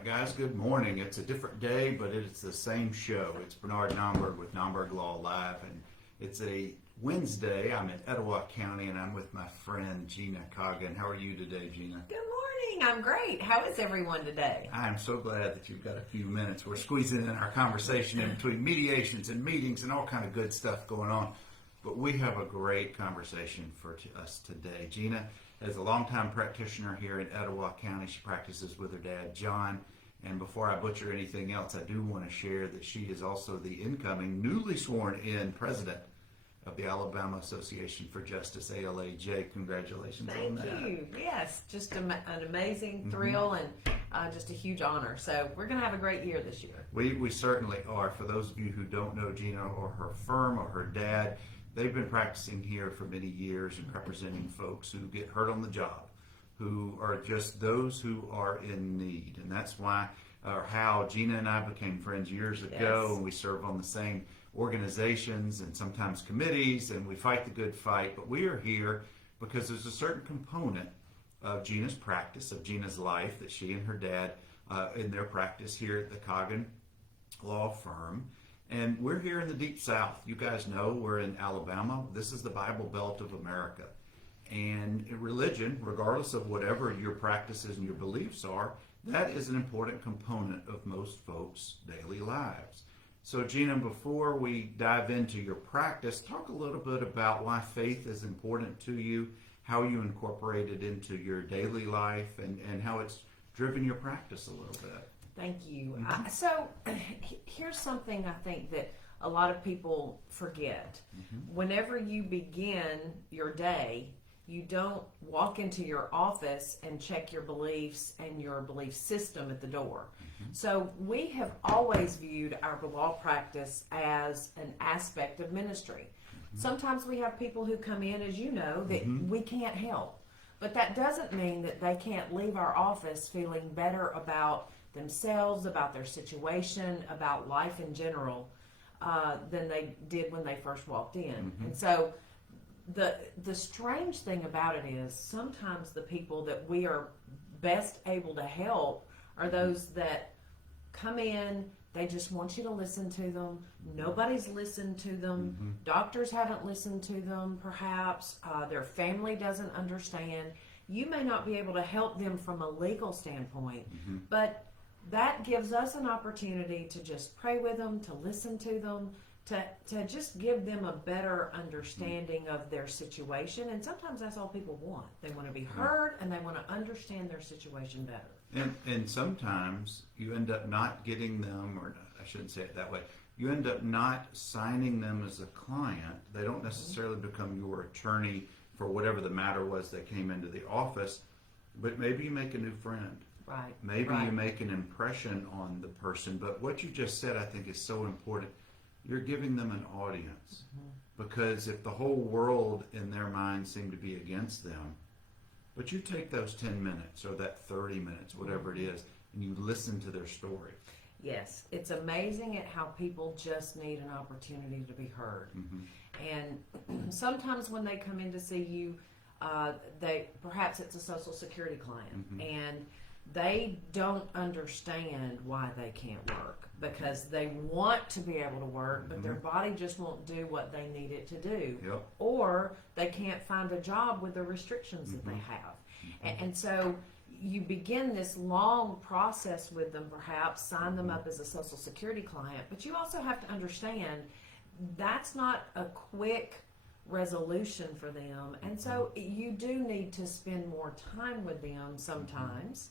right, guys, good morning. It's a different day, but it's the same show. It's Bernard Nomberg with Nomberg Law Live, and it's a Wednesday. I'm in Etowah County, and I'm with my friend Gina Coggin. How are you today, Gina? Good morning. I'm great. How is everyone today? I'm so glad that you've got a few minutes. We're squeezing in our conversation in between mediations and meetings and all kind of good stuff going on. But we have a great conversation for us today. Gina is a longtime practitioner here in Etowah County. She practices with her dad, John. And before I butcher anything else, I do want to share that she is also the incoming, newly sworn in president of the Alabama Association for Justice, ALAJ. Congratulations on that. Thank you. Yes, just an amazing thrill and just a huge honor. So we're going to have a great year this year. We certainly are. For those of you who don't know Gina or her firm or her dad, they've been practicing here for many years and representing folks who get hurt on the job, who are just those who are in need. And that's why, or how Gina and I became friends years ago, Yes. and we serve on the same organizations and sometimes committees, and we fight the good fight. But we are here because there's a certain component of Gina's practice, of Gina's life, that she and her dad, in their practice here at the Coggin Law Firm. And we're here in the Deep South. You guys know we're in Alabama. This is the Bible Belt of America. And religion, regardless of whatever your practices and your beliefs are, that is an important component of most folks' daily lives. So Gina, before we dive into your practice, talk a little bit about why faith is important to you, how you incorporate it into your daily life, and how it's driven your practice a little bit. Thank you. So here's something I think that a lot of people forget. Whenever you begin your day, you don't walk into your office and check your beliefs and your belief system at the door. So we have always viewed our law practice as an aspect of ministry. Sometimes we have people who come in, as you know, that we can't help. But that doesn't mean that they can't leave our office feeling better about themselves, about their situation, about life in general, than they did when they first walked in. And so the strange thing about it is sometimes the people that we are best able to help are those that come in, they just want you to listen to them. Nobody's listened to them. Doctors haven't listened to them, perhaps. Their family doesn't understand. You may not be able to help them from a legal standpoint, but that gives us an opportunity to just pray with them, to listen to them, to just give them a better understanding of their situation. And sometimes that's all people want. They want to be heard and they want to understand their situation better. And sometimes you end up not getting them, or I shouldn't say it that way, you end up not signing them as a client. They don't necessarily become your attorney for whatever the matter was that came into the office, but maybe you make a new friend. Right. Maybe you make an impression on the person. But what you just said, I think, is so important. You're giving them an audience. Because if the whole world in their mind seemed to be against them, but you take those 10 minutes or that 30 minutes, whatever it is, and you listen to their story. Yes, it's amazing at how people just need an opportunity to be heard. And sometimes when they come in to see you, perhaps it's a Social Security client, and they don't understand why they can't work because they want to be able to work, but their body just won't do what they need it to do. Or they can't find a job with the restrictions that they have. And so you begin this long process with them, perhaps sign them up as a Social Security client, but you also have to understand that's not a quick resolution for them. And so you do need to spend more time with them sometimes.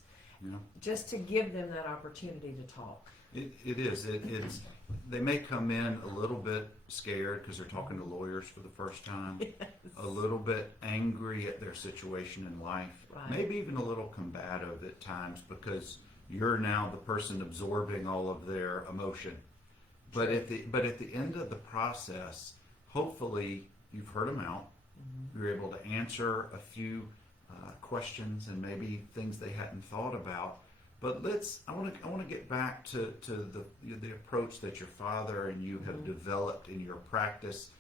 Just to give them that opportunity to talk. It is. It's. They may come in a little bit scared because they're talking to lawyers for the first time. A little bit angry at their situation in life. Maybe even a little combative at times because you're now the person absorbing all of their emotion. But at the end of the process, hopefully you've heard them out. You're able to answer a few questions and maybe things they hadn't thought about. But I want to get back to the approach that your father and you have developed in your practice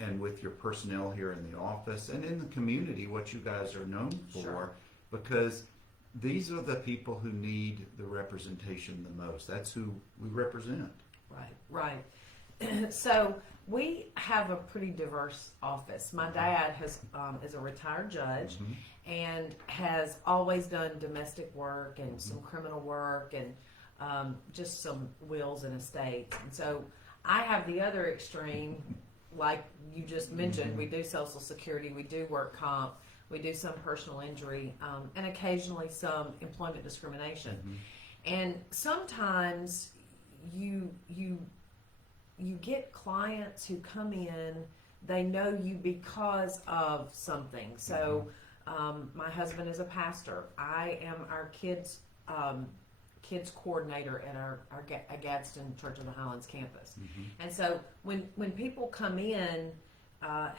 and with your personnel here in the office and in the community, what you guys are known for. Because these are the people who need the representation the most. That's who we represent. Right. So we have a pretty diverse office. My dad is a retired judge and has always done domestic work and some criminal work and just some wills and estates. And so I have the other extreme, like you just mentioned. We do Social Security, we do work comp, we do some personal injury, and occasionally some employment discrimination. And sometimes you get clients who come in, they know you because of something. So my husband is a pastor. I am our kids coordinator at our Gadsden Church of the Highlands campus. And so when people come in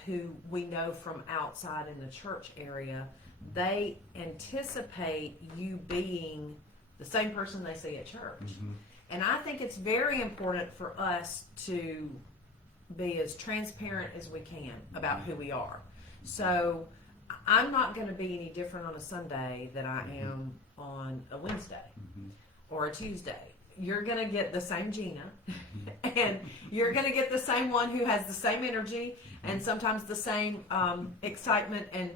who we know from outside in the church area, they anticipate you being the same person they see at church. And I think it's very important for us to be as transparent as we can about who we are. So I'm not going to be any different on a Sunday than I am on a Wednesday or a Tuesday. You're going to get the same Gina, and you're going to get the same one who has the same energy and sometimes the same excitement and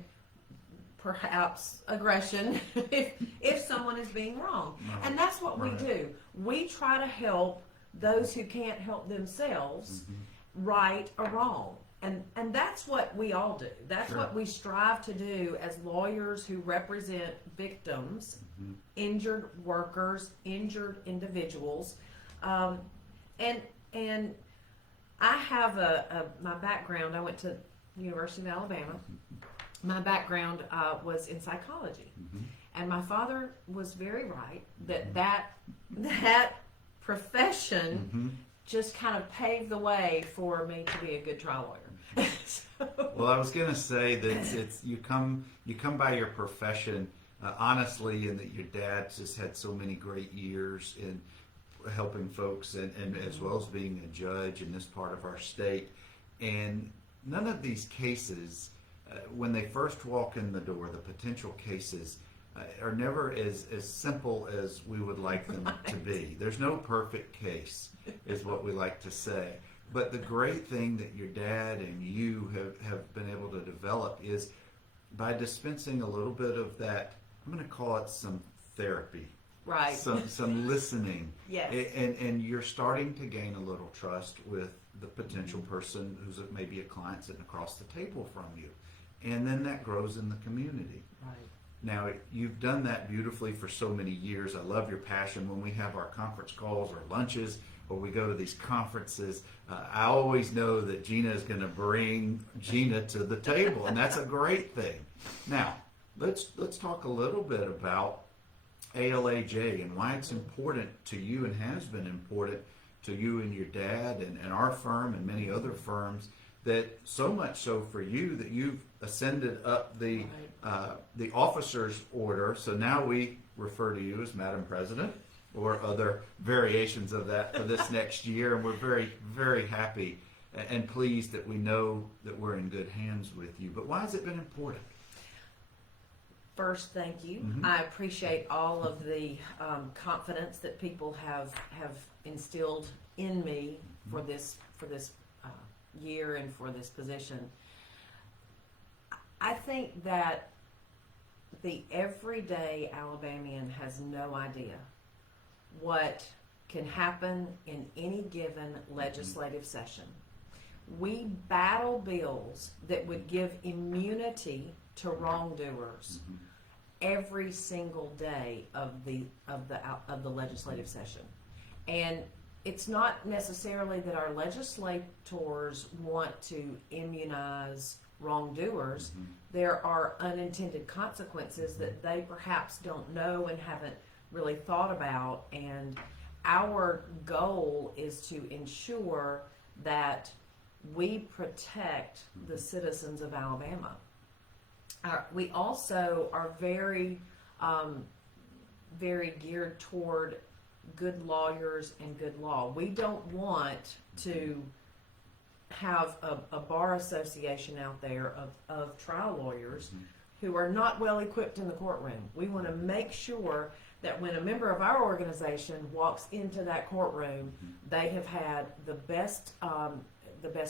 perhaps aggression if someone is being wrong. And that's what we do. We try to help those who can't help themselves, right or wrong. And that's what we all do. That's what we strive to do as lawyers who represent victims, injured workers, injured individuals. And I have my background, I went to the University of Alabama. My background was in psychology. And my father was very right that profession just kind of paved the way for me to be a good trial lawyer. Well, I was going to say that it's you come by your profession honestly, and that your dad just had so many great years in helping folks, and as well as being a judge in this part of our state. And none of these cases, when they first walk in the door, the potential cases are never as simple as we would like them to be. There's no perfect case, is what we like to say. But the great thing that your dad and you have been able to develop is by dispensing a little bit of that, I'm going to call it some therapy. Right. Some listening. Yes. And you're starting to gain a little trust with the potential person who's maybe a client sitting across the table from you. And then that grows in the community. Right. Now, you've done that beautifully for so many years. I love your passion. When we have our conference calls or lunches, or we go to these conferences, I always know that Gina is going to bring Gina to the table, and that's a great thing. Now, let's talk a little bit about ALAJ and why it's important to you, and has been important to you and your dad and our firm and many other firms, that so much so for you that you've ascended up the officer's order. So now we refer to you as Madam President, or other variations of that for this next year. And we're very, very happy and pleased that we know that we're in good hands with you. But why has it been important? First, thank you. I appreciate all of the confidence that people have instilled in me for this year and for this position. I think that the everyday Alabamian has no idea what can happen in any given legislative session. We battle bills that would give immunity to wrongdoers every single day of the legislative session. And it's not necessarily that our legislators want to immunize wrongdoers. There are unintended consequences that they perhaps don't know and haven't really thought about, and our goal is to ensure that we protect the citizens of Alabama. We also are very, very geared toward good lawyers and good law. We don't want to have a bar association out there of trial lawyers who are not well equipped in the courtroom. We want to make sure that when a member of our organization walks into that courtroom, they have had the best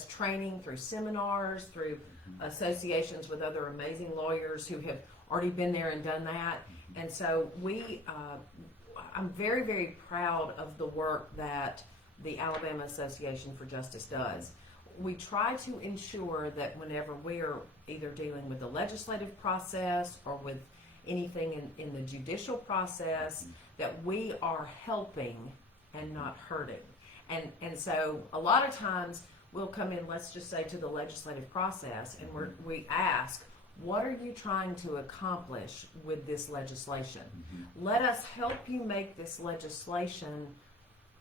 training through seminars, through associations with other amazing lawyers who have already been there and done that. And so I'm very, very proud of the work that the Alabama Association for Justice does. We try to ensure that whenever we're either dealing with the legislative process or with anything in the judicial process, that we are helping and not hurting. And so a lot of times we'll come in, let's just say, to the legislative process, and we ask, what are you trying to accomplish with this legislation? Let us help you make this legislation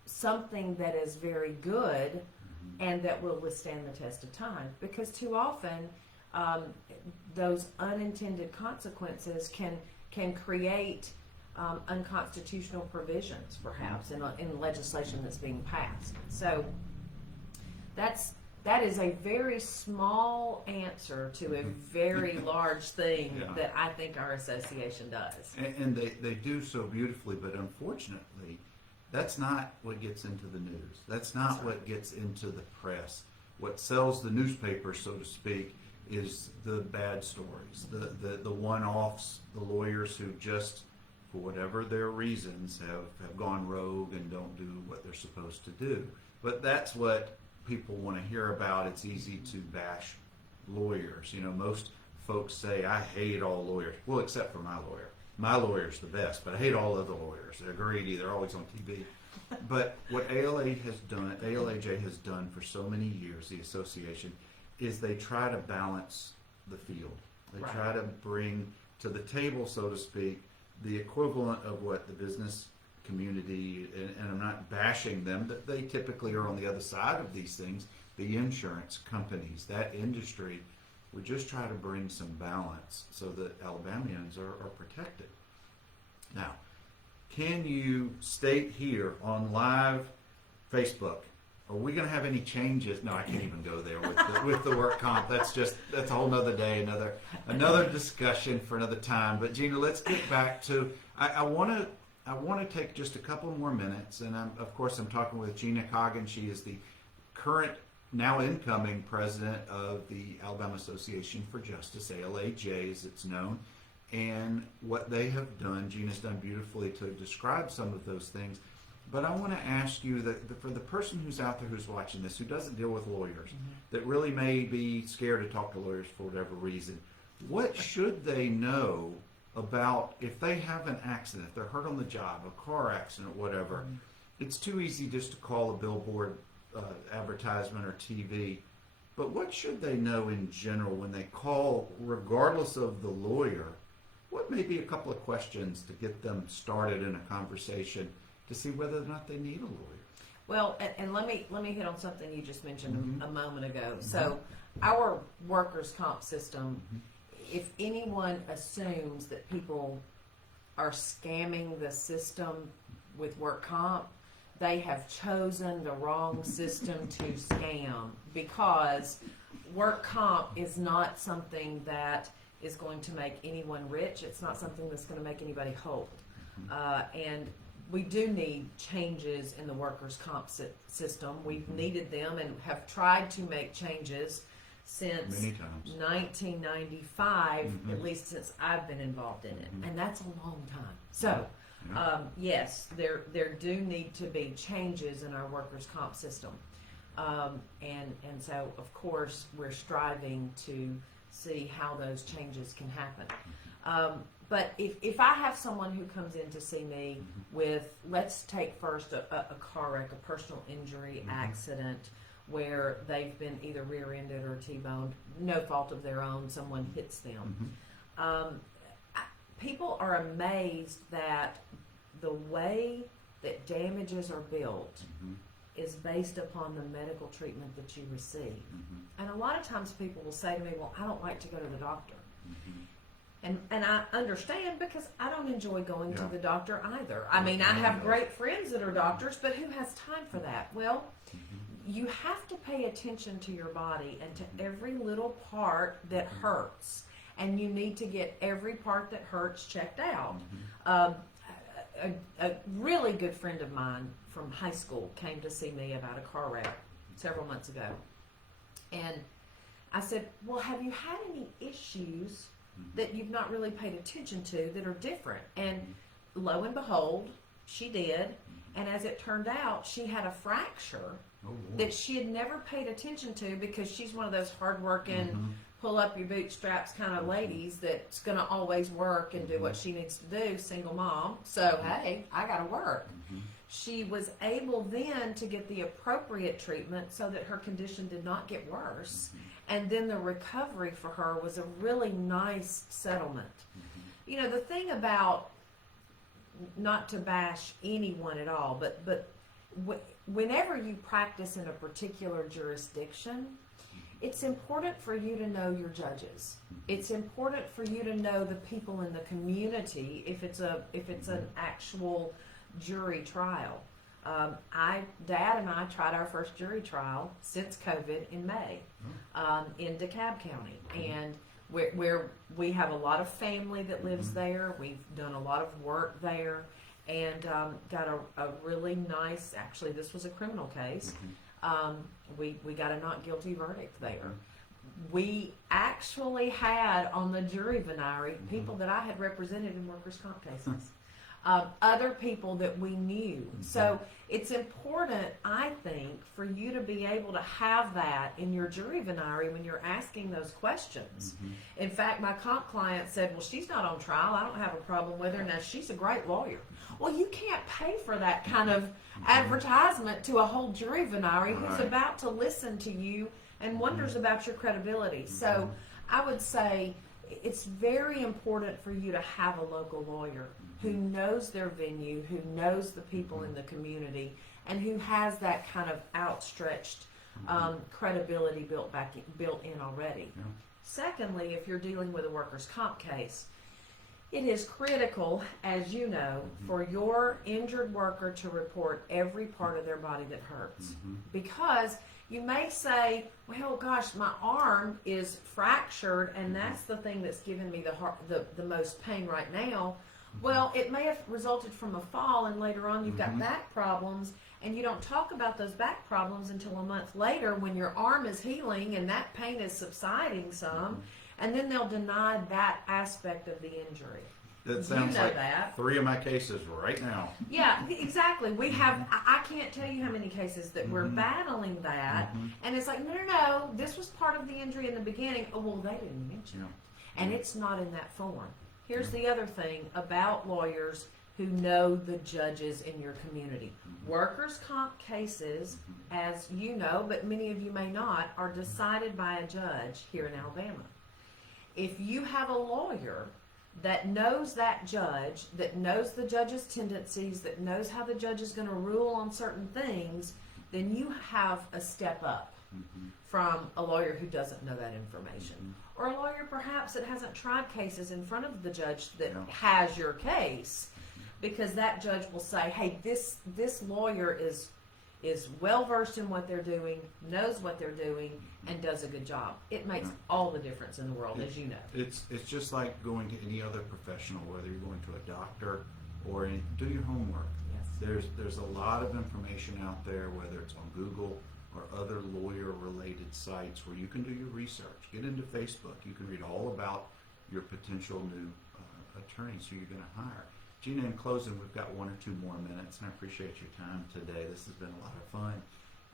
something that is very good and that will withstand the test of time. Because too often, those unintended consequences can create unconstitutional provisions, perhaps, in legislation that's being passed. So that is a very small answer to a very large thing that I think our association does. And they do so beautifully, but unfortunately, that's not what gets into the news. That's not what gets into the press. What sells the newspaper, so to speak, is the bad stories, the one-offs, the lawyers who just, for whatever their reasons, have gone rogue and don't do what they're supposed to do. But that's what people want to hear about. It's easy to bash lawyers. You know, most folks say, I hate all lawyers. Well, except for my lawyer. My lawyer's the best, but I hate all other lawyers. They're greedy. They're always on TV. But what ALJ has done for so many years, the association, is they try to balance the field. They try to bring to the table, so to speak, the equivalent of what the business community, and I'm not bashing them, but they typically are on the other side of these things, the insurance companies, that industry. We just try to bring some balance so that Alabamians are protected. Now, can you state here on live Facebook, are we going to have any changes? No, I can't even go there with the work comp. That's a whole nother day, another discussion for another time. But Gina, let's get back to, I want to take just a couple more minutes, and of course I'm talking with Gina Coggin. She is the current, now incoming president of the Alabama Association for Justice, ALAJ as it's known, and what they have done. Gina's done beautifully to describe some of those things. But I want to ask you that for the person who's out there who's watching this, who doesn't deal with lawyers, that really may be scared to talk to lawyers for whatever reason, what should they know about if they have an accident, if they're hurt on the job, a car accident, whatever? It's too easy just to call a billboard advertisement or TV. But what should they know in general when they call, regardless of the lawyer? What may be a couple of questions to get them started in a conversation to see whether or not they need a lawyer? Well, and let me hit on something you just mentioned a moment ago. So our workers' comp system, if anyone assumes that people are scamming the system with work comp, they have chosen the wrong system to scam, because work comp is not something that is going to make anyone rich. It's not something that's going to make anybody whole. And we do need changes in the workers' comp system. We've needed them and have tried to make changes since 1995, at least since I've been involved in it. And that's a long time. So, yes, there do need to be changes in our workers' comp system. And so, of course, we're striving to see how those changes can happen. But if I have someone who comes in to see me with, let's take first a car wreck, a personal injury accident, where they've been either rear-ended or T-boned, no fault of their own, someone hits them. People are amazed that the way that damages are built is based upon the medical treatment that you receive. And a lot of times people will say to me, well, I don't like to go to the doctor. And I understand, because I don't enjoy going to the doctor either. I mean, I have great friends that are doctors, but who has time for that? Well, you have to pay attention to your body and to every little part that hurts. and you need to get every part that hurts checked out. A really good friend of mine from high school came to see me about a car wreck several months ago, and I said, well, have you had any issues that you've not really paid attention to that are different? And lo and behold, she did. And as it turned out, she had a fracture that she had never paid attention to, because she's one of those hardworking, pull up your bootstraps kind of ladies that's going to always work and do what she needs to do, single mom. So, hey, I got to work. She was able then to get the appropriate treatment so that her condition did not get worse. And then the recovery for her was a really nice settlement. You know, the thing about, not to bash anyone at all, but whenever you practice in a particular jurisdiction, it's important for you to know your judges. It's important for you to know the people in the community if it's an actual jury trial. Dad and I tried our first jury trial since COVID in May in DeKalb County, and where we have a lot of family that lives there. We've done a lot of work there, and got a really nice, actually this was a criminal case, we got a not guilty verdict there. We actually had on the jury venire people that I had represented in workers' comp cases. Other people that we knew. So it's important, I think, for you to be able to have that in your jury venire when you're asking those questions. In fact, my comp client said, well, she's not on trial. I don't have a problem with her. Now, she's a great lawyer. Well, you can't pay for that kind of advertisement to a whole jury venire who's about to listen to you and wonders about your credibility. So I would say it's very important for you to have a local lawyer who knows their venue, who knows the people in the community, and who has that kind of outstretched credibility built in already. Secondly, if you're dealing with a workers' comp case, it is critical, as you know, for your injured worker to report every part of their body that hurts. Because you may say, well, gosh, my arm is fractured, and that's the thing that's giving me the most pain right now. Well, it may have resulted from a fall, and later on you've got back problems, and you don't talk about those back problems until a month later when your arm is healing and that pain is subsiding some, and then they'll deny that aspect of the injury. That sounds like that. 3 of my cases right now. Yeah, exactly. We have, I can't tell you how many cases that we're battling that, and it's like, no, this was part of the injury in the beginning. Oh, well, they didn't mention it. And it's not in that form. Here's the other thing about lawyers who know the judges in your community. Workers' comp cases, as you know, but many of you may not, are decided by a judge here in Alabama. If you have a lawyer that knows that judge, that knows the judge's tendencies, that knows how the judge is going to rule on certain things, then you have a step up from a lawyer who doesn't know that information. Or a lawyer perhaps that hasn't tried cases in front of the judge that has your case, because that judge will say, hey, this lawyer is well versed in what they're doing, knows what they're doing, and does a good job. It makes all the difference in the world, as you know. It's just like going to any other professional, whether you're going to a doctor or do your homework. Yes. There's a lot of information out there, whether it's on Google or other lawyer-related sites, where you can do your research. Get into Facebook. You can read all about your potential new attorneys who you're going to hire. Gina, in closing, we've got 1 or 2 more minutes, and I appreciate your time today. This has been a lot of fun.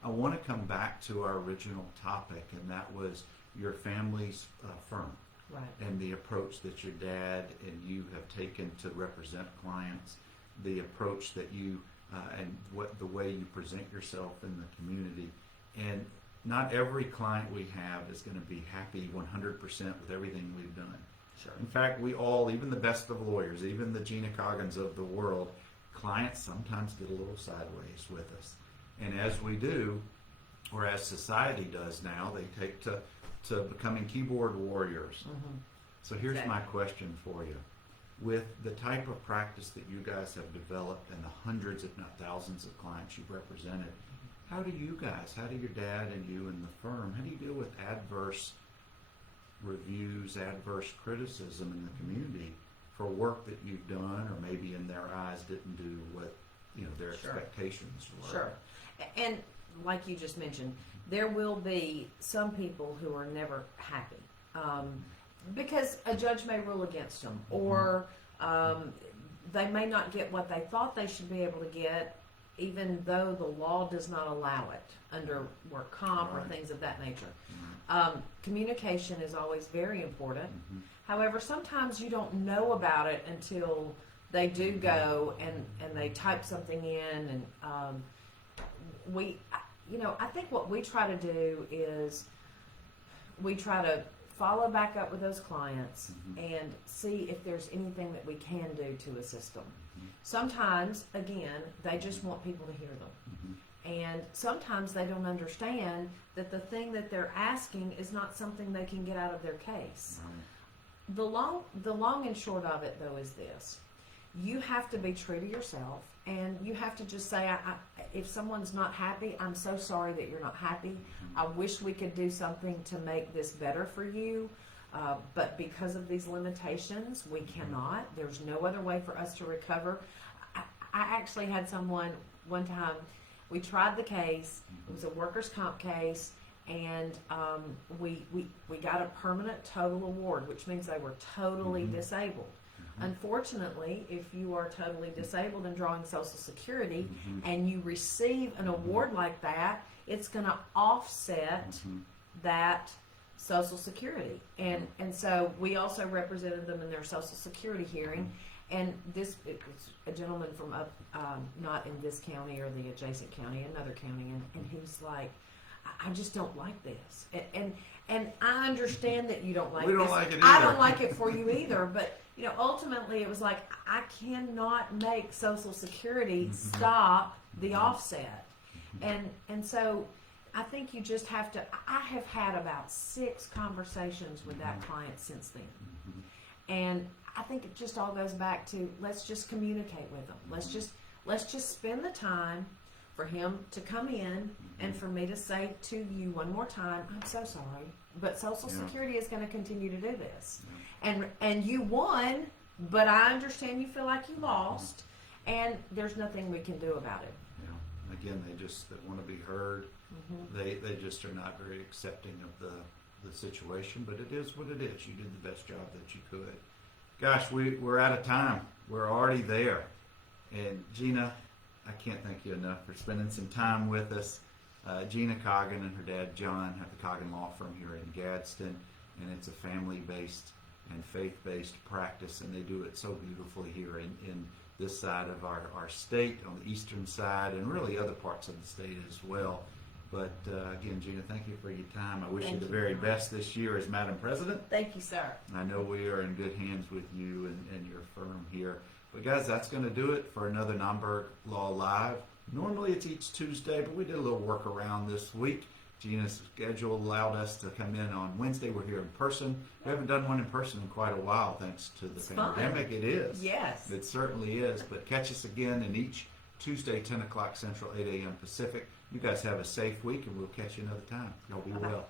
I want to come back to our original topic, and that was your family's firm. Right. And the approach that your dad and you have taken to represent clients, the approach that you and the way you present yourself in the community. And not every client we have is going to be happy 100% with everything we've done. Sure. In fact, we all, even the best of lawyers, even the Gina Coggins of the world, clients sometimes get a little sideways with us. And as we do, or as society does now, they take to becoming keyboard warriors. So here's my question for you. With the type of practice that you guys have developed and the hundreds, if not thousands, of clients you've represented, how do your dad and you and the firm, how do you deal with adverse reviews, adverse criticism in the community for work that you've done, or maybe in their eyes didn't do what their Sure. expectations were. Sure. And like you just mentioned, there will be some people who are never happy because a judge may rule against them, or they may not get what they thought they should be able to get, even though the law does not allow it under work comp or Right. things of that nature. Communication is always very important. However, sometimes you don't know about it until they do go and they type something in, and I think what we try to do is we try to follow back up with those clients and see if there's anything that we can do to assist them. Sometimes, again, they just want people to hear them. And sometimes they don't understand that the thing that they're asking is not something they can get out of their case. The long and short of it, though, is this. You have to be true to yourself, and you have to just say, if someone's not happy, I'm so sorry that you're not happy. I wish we could do something to make this better for you, but because of these limitations, we cannot. There's no other way for us to recover. I actually had someone one time, we tried the case. It was a workers' comp case, and we got a permanent total award, which means they were totally disabled. Unfortunately, if you are totally disabled and drawing Social Security and you receive an award like that, it's going to offset that Social Security. And so we also represented them in their Social Security hearing. And it's a gentleman from up, not in this county or the adjacent county, another county, and he's like, I just don't like this. And I understand that you don't like We this. don't like it I either. don't like it for you either. But ultimately, it was like, I cannot make Social Security stop the offset. And so I think you just have to. I have had about 6 conversations with that client since then, and I think it just all goes back to, let's just communicate with them. Let's just spend the time for him to come in and for me to say to you one more time, I'm so sorry, but Social Security is going to continue to do this. And you won, but I understand you feel like you lost, and there's nothing we can do about it. Again, they want to be heard. They just are not very accepting of the situation, but it is what it is. You did the best job that you could. Gosh, we're out of time. We're already there. And Gina, I can't thank you enough for spending some time with us. Gina Coggin and her dad John have the Coggin Law Firm here in Gadsden, and it's a family-based and faith-based practice, and they do it so beautifully here in this side of our state, on the eastern side, and really other parts of the state as well. But again, Gina, thank you for your time. I wish you the very best this year as Madam President. Thank you, sir. I know we are in good hands with you and your firm here. But guys, that's going to do it for another Nomberg Law Live. Normally it's each Tuesday, but we did a little workaround this week. Gina's schedule allowed us to come in on Wednesday. We're here in person. We haven't done one in person in quite a while, thanks to the pandemic. It is. Yes. It certainly is. But catch us again in each Tuesday, 10 o'clock Central, 8 a.m. Pacific. You guys have a safe week, and we'll catch you another time. Y'all be well.